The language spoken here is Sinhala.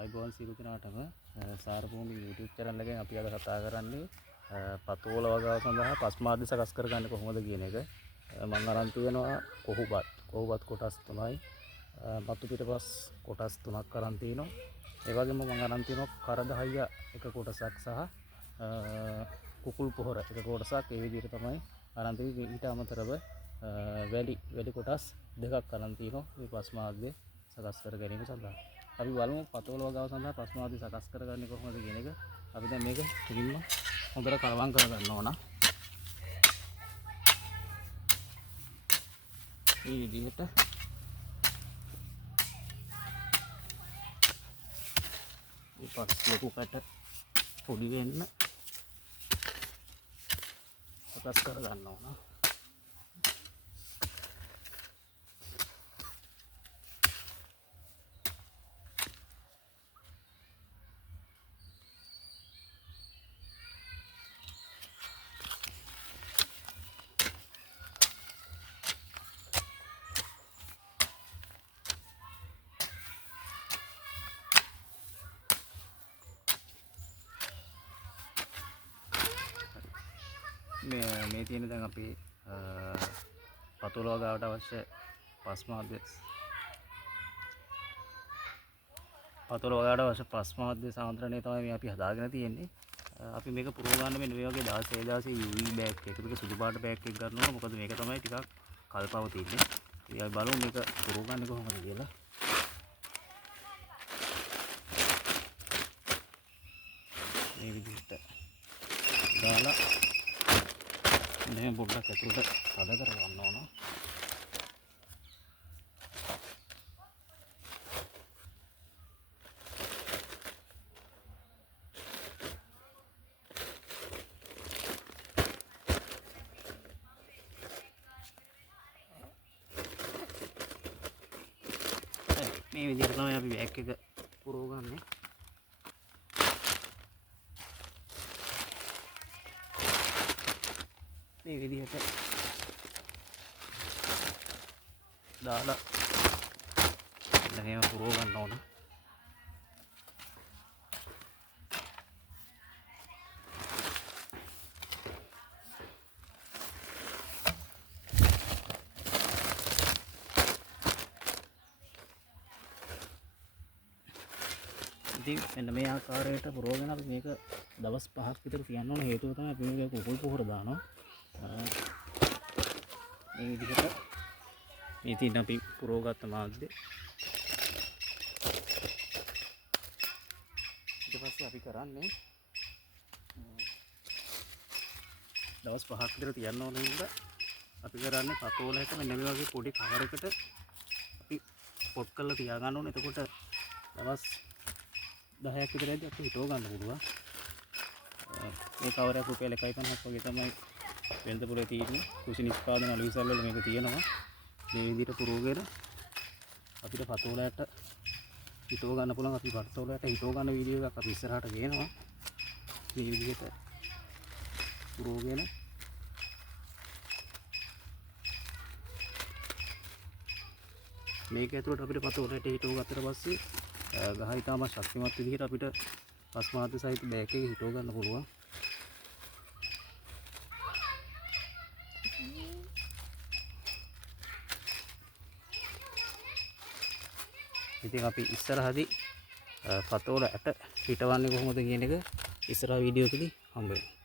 අයිබෝන් සියලු දෙනාටම සාරභූමි YouTube channel එකෙන් අපි අද කතා කරන්නේ පතෝල වගාව සඳහා පස් මාධ්‍ය සකස් කරගන්නේ කොහොමද කියන එක. මම අරන් තියෙනවා කොහුබත් කොටස් 3යි, පතු පිටපස් කොටස් 3ක් අරන් තිනවා. ඒ වගේම මම අරන් තියෙනවා කරද හයිය එක කොටසක් සහ කුකුල් පොහොර එක කොටසක්. ඒ විදිහට තමයි අරන් තියෙන්නේ. ඊට අමතරව වැඩි කොටස් දෙකක් අරන් තිනවා මේ පස් මාධ්‍ය සකස් කර ගැනීම සඳහා. අපි බලමු පතෝල වගාව සඳහා පස් මාධ්‍ය සකස් කරගන්නේ කොහොමද කියන එක. අපි දැන් මේක පිළිම හොඳට කලවම් කරගන්න ඕන. මේ විදිහට මේ පස් ලොකු පැට පොඩි වෙන්න සකස් කරගන්න ඕන. මේ තියෙන දැන් අපි පතෝල වගාවට අවශ්‍ය පස් මාධ්‍ය සාන්ද්‍රණය තමයි මේ අපි හදාගෙන තියෙන්නේ. අපි මේක පුරව ගන්න මෙන්න මේ වගේ 16 UV බෑග් එකක සුදු පාට බෑග් එකක් ගන්න ඕන. මොකද මේක තමයි ටිකක් කල්පව තියෙන්නේ. ඉතින් අපි බලමු මේක පුරව ගන්න කොහොමද කියලා. මේ විදිහට දාලා මේ පොඩ්ඩක් ඇතුළට තද කරගන්න ඕන. මේ විදිහට තමයි අපි බෑග් එක පුරවගන්නේ. මේ විදිහට දාලා එහෙම පුරව ගන්න ඕන. ඉතින් මෙන්න මේ ආකාරයට පුරවගෙන අපි මේක දවස් 5ක් විතර තියන්න ඕන. හේතුව තමයි අපි මේක කුකුල් පොහොර දානවා. මේ විදිහට මේ තියෙන අපි පුරවගත්ත මාධ්‍ය ඊට පස්සේ අපි කරන්නේ දවස් 5ක් විතර තියන්න ඕන හින්දා අපි කරන්නේ පතෝල එක මෙන්න මේ වගේ පොඩි කවර් එකට අපි පොට් කරලා තියාගන්න ඕනේ. එතකොට දවස් 10ක් විතරදී අපි හිටව ගන්න පුළුවන්. මේ කවර් එක රුපියල් 1.50ක් වගේ තමයි වෙළඳපොලේ තියෙන්නේ. කුසි නිෂ්පාදන අලුවිසල් වල මේක තියෙනවා. මේ විදිහට පුරවගෙන අපිට පතෝලයට හිටව ගන්න පුළුවන්. අපි පතෝලයට හිටව ගන්න වීඩියෝ එකක් අපි ඉස්සරහට ගේනවා. මේ විදිහට පුරවගෙන මේක ඇතුළට අපිට පතෝලයට හිටව ගත්තට පස්සේ ගහ ඉතාම ශක්තිමත් විදිහට අපිට පස් මාධ්‍ය සහිත බෑග් එකේ හිටව ගන්න පුළුවන්. ඉතින් අපි ඉස්සරහදී පතෝල ඇට හිටවන්නේ කොහොමද කියන එක ඉස්සරහ වීඩියෝ එකදී හම්බ වෙනවා.